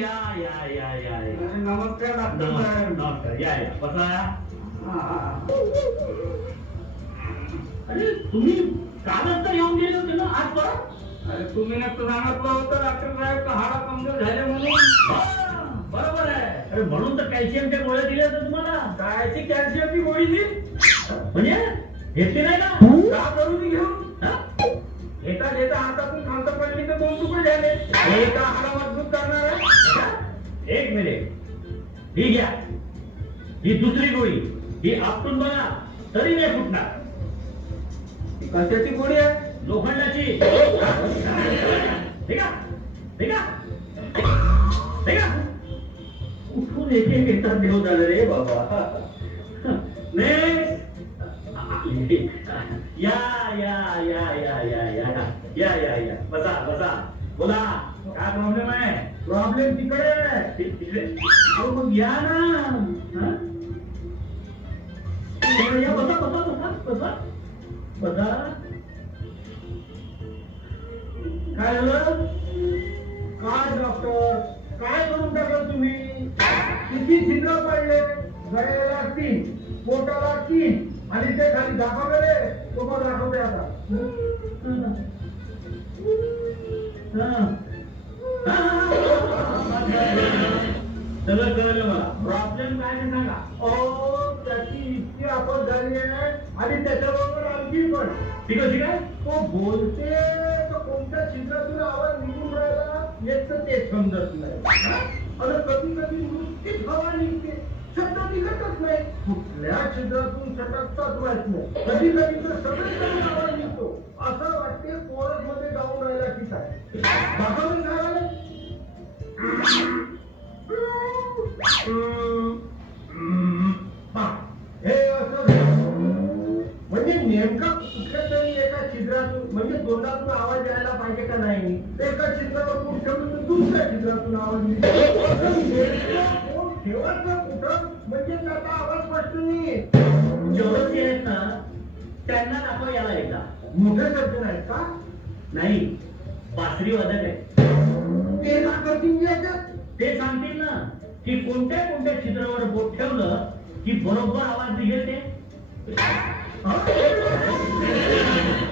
या या या या या. नमस्कार डॉक्टर नमस्कार साहेब. नमस्कार. या या. बसा. हा. अरे तुम्ही कालच तर येऊन गेले होते ना आज परत? अरे तुम्ही नक्की सांगितलं होतं डॉक्टर साहेब का हाडा कमजोर झाले म्हणून? हा, बरोबर आहे. अरे म्हणून तर कॅल्शियमच्या गोळ्या दिल्या होत्या तुम्हाला. कायची कॅल्शियमची गोळी ती म्हणजे? घेतली नाही ना का करू ती घेऊन हा? एका घेता हातातून खांत पडली तर दोन तुकडे झाले. एका हाडा एक मिनिट ही घ्या. ही दुसरी गोळी. ही आपटून बघा. तरी नाही फुटणार. ती कशाची गोळी आहे? लोखंडाची. ठीक आहे ठीक आहे उठून एक एक येतात देव झालं रे बाबा. नेक्स्ट. या या या या या या. या या या. बसा बसा. बोला काय प्रॉब्लेम आहे? प्रॉब्लेम तिकडे तिकडे. अहो, मग या ना. या बसा बसा बसा बसा. बसा. काय झालं? काय डॉक्टर काय करून टाकलं तुम्ही? किती छिद्र पडले? गळ्याला तीन पोटाला तीन. आणि ते खाली दाखवले तो पण दाखवते आता. सगळं कळलं मला प्रॉब्लेम काय ते सांगा अहो त्याची इतकी आपण झाली आहे आणि त्याच्याबरोबर आणखी पण ठीक आहे ठीक आहे तो बोलते तर कोणत्या छिद्रातून आवाज निघून राहिला येत ते समजत नाही आणि कधी कधी नुसतीच हवा निघते शब्द निघतच नाही कुठल्या छिद्रातून सटकतात माहीत नाही कधी कधी तर सगळीकडे आवाज निघतो. असं वाटते कोरस हे असं म्हणजे नेमका कुठल्या तरी एका छिद्रातून म्हणजे तोंडातून आवाज यायला पाहिजे का नाही? एका छिद्रावर कोण ठेवलं तर दुसऱ्या छिद्रातून आवाज कोण ठेवायचं? कुठं? म्हणजे त्याचा आवाज स्पष्ट नाही जेवढे आहेत ना त्यांना दाखव याला एकदा. मोठे शब्द नाहीत का? नाही. बासरी वादक आहे ते ना करतील ते सांगतील ना की कोणत्या कोणत्या छिद्रावर बोट ठेवलं की बरोबर आवाज निघेल ते?